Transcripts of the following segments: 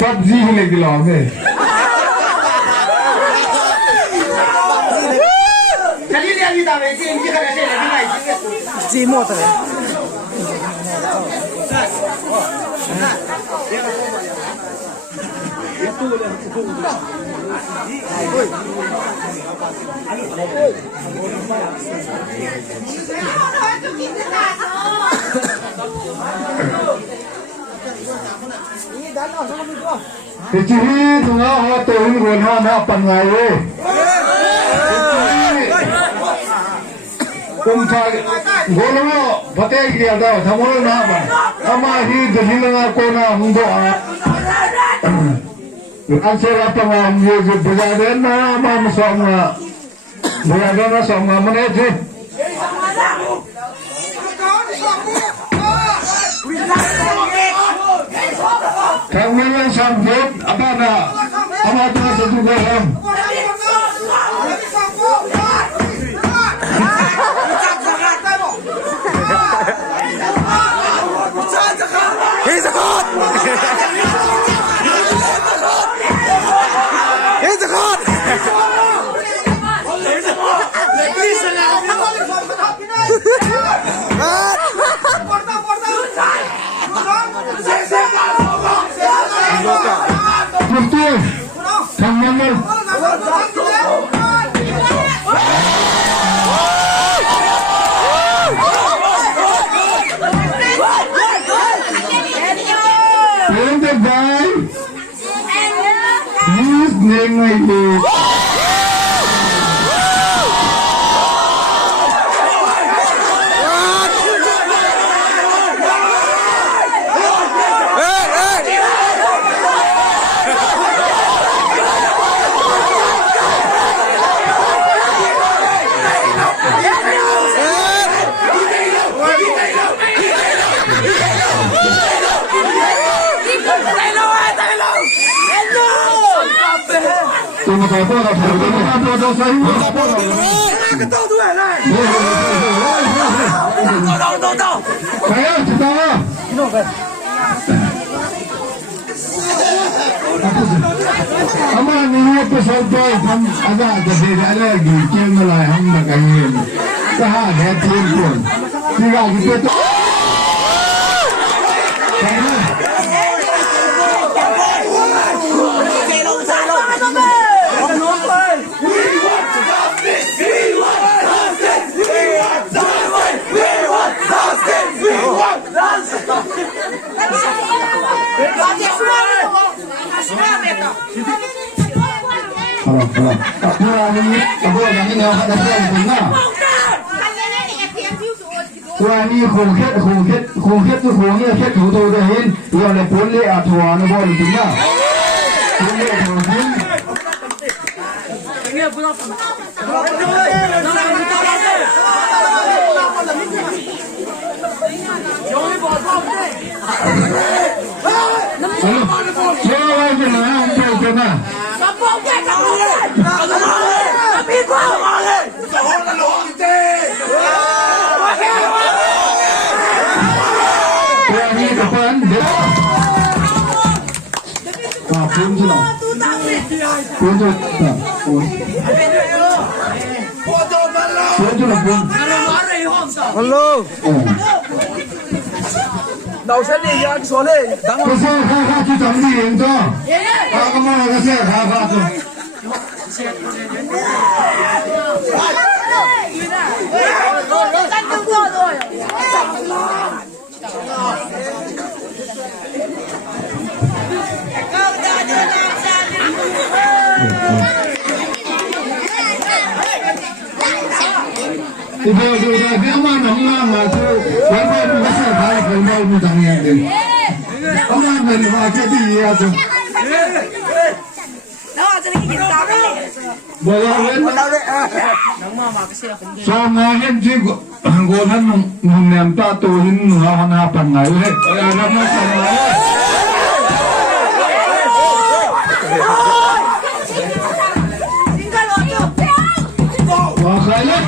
PUBG लेके लाओगे चलिए ले अभी दावे जी इनकी तरह से लगी ना जी मोत है Kecil tu awak turun guna nak pangai. Kumfag golo batai dia dah, thamol na ban. Amahi dahilanga kona hundo a. Answer apa ngam ye je bejaden na mam songa. Bejaden na songa mana je? Kami yang sambut apa nak? Apa tu satu dalam? He's a god! He's a god! Betul. Kamu When the guy, his name I do. Ini khungket tu khungnya ket tu tu dah hin, yang lepon le atuan boleh juga. Ini khungin. Siapa yang nak ambil mana? Hello. Đầu sẽ đi ra số lên. Cái xe khai去整理人做。干嘛个xe khai做？ Dia mana nama tu? Lepas tu masa kali kalau mau tanya dia. Aman dari macam dia tu. Soalnya sih anggotan menempel tuhin nuhawan apa nggak ya? Ada masalah. Makanya.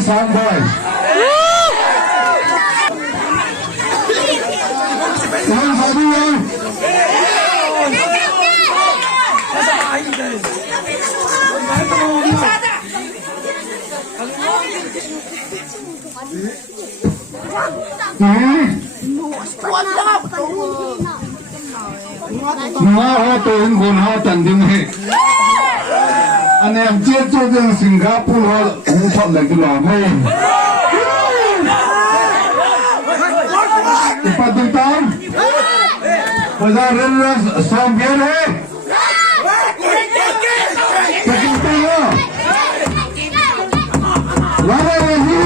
Sampai. Jangan satu yang. Nah, tuh pun hatan dingin. Anh em chết cho dân Singapore cũng phận lại cái lò mê.Pat tentang. Bây giờ ra xong biết đấy. Sakit tengah. Lama lagi.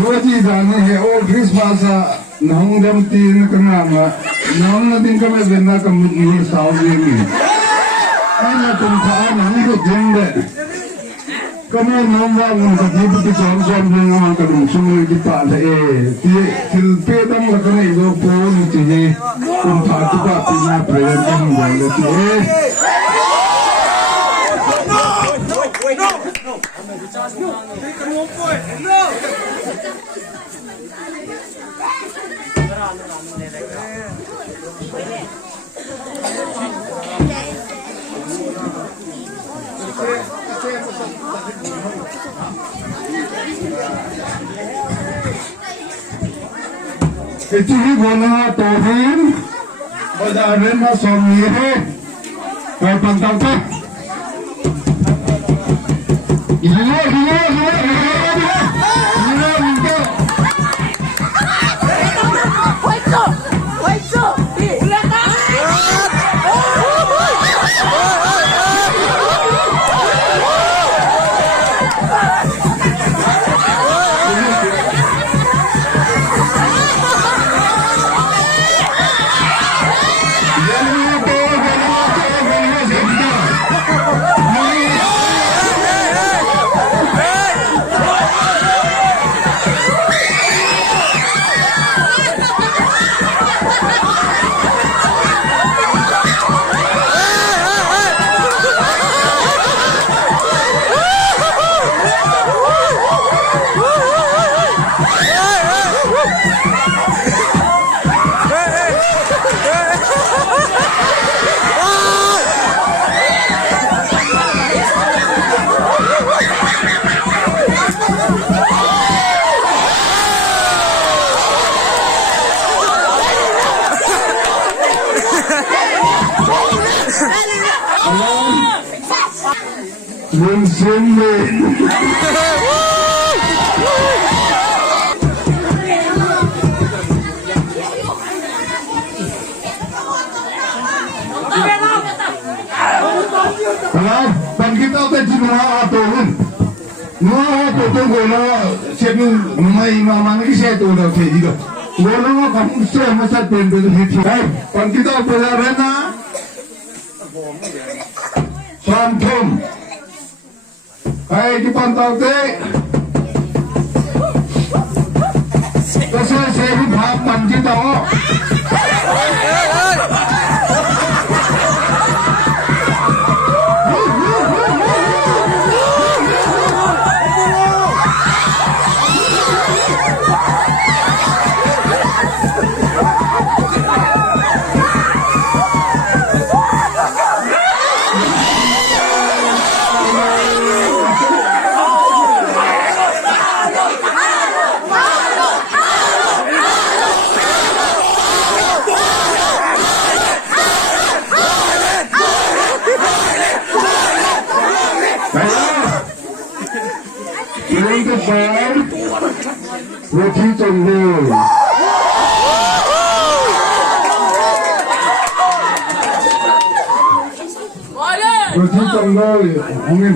Thua chi rằng hệ ô Christmas nong đem tin cái nào mà nong là tin cái mấy bên đó cái một người sáu gì anh là cùng tháo nong cái chuyện đấy cái mấy nong vào mình cái gì bị chọn chọn rồi mà cái đồng xung cái part ấy thì pe đâm là cái này rồi po như thế cùng tháo cái part pina present trong vậy là thế. Itu guna tohin, bazaar na somye, kau pantang tak? Mun sumbe. Kalau pan kita teh cuma aturan. Nuah tu gono sebu mai mama ni saya tu dah tu juga. Gono kamu saya masa pendu hit. Pan kita berarena. Santum. Hai di pantau teh. Pasal saya bahap panji tahu. Turun ke bawah, roti tombol. Roti tombol, angin.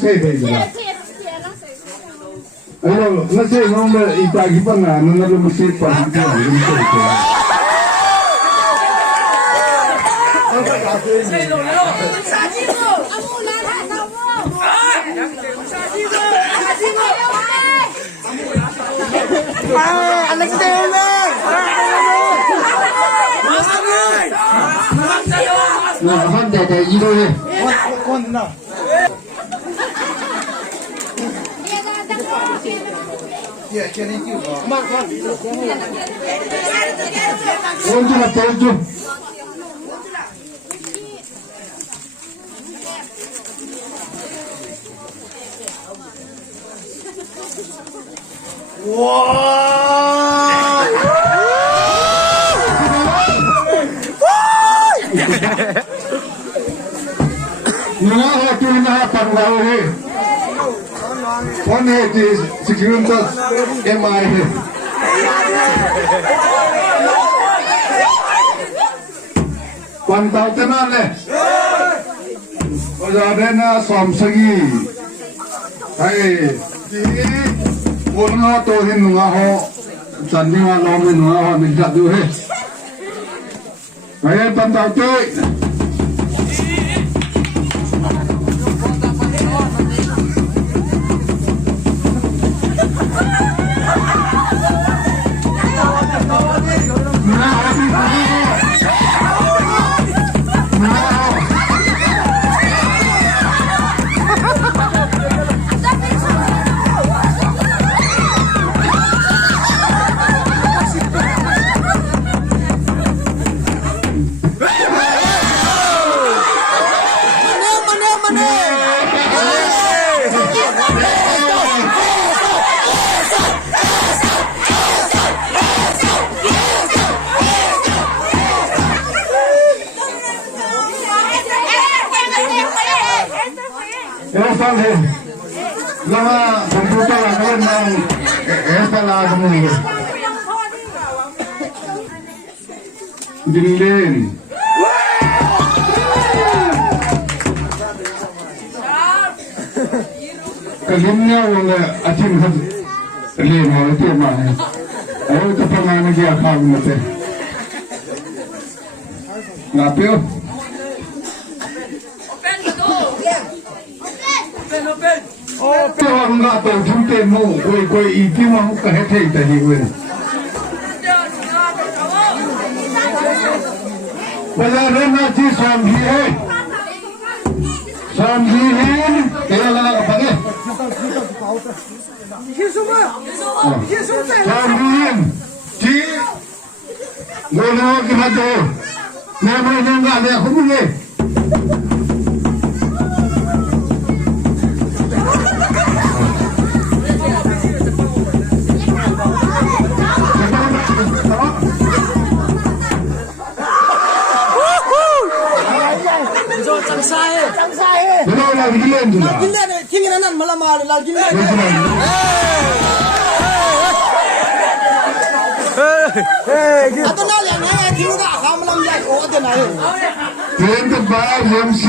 Saya betul. Ayo, nasi nombor itagi pangan, nunggu mesti paham Anak Dewi. Nah, hande deh itu deh. Tunjuk. Wow. Nunggu tu nak panggau he. Phone he di screen tu MI he. Pantau tenan le. Ojo na somsagi. Hai, di orang tu he nunggu ho. Candi mana nunggu ho minta tu he. Hai pantau tu. Esta le, la computadora no, esta la como Dindin. Kalimnya wala atin had le mo ito ma. Ayo ito pangalan niya akong nate. Ngapyo. Pero nga to junte mo koy iti mo kahit tahi wen. Wala rin na si Samhihin. Samhihin. Kaya lang kapag Samhihin. Si Gono Kimato. Never nung nga niya kumuli. 就长沙耶，长沙耶， ဘယ်လိုလဲဒီလဲဆိုတာ 今天呢，今天那没了嘛，老今天。 ဘယ်လိုလဲ 啊，都那两年听不到，他们那么家我的哪有？ Then the bar MC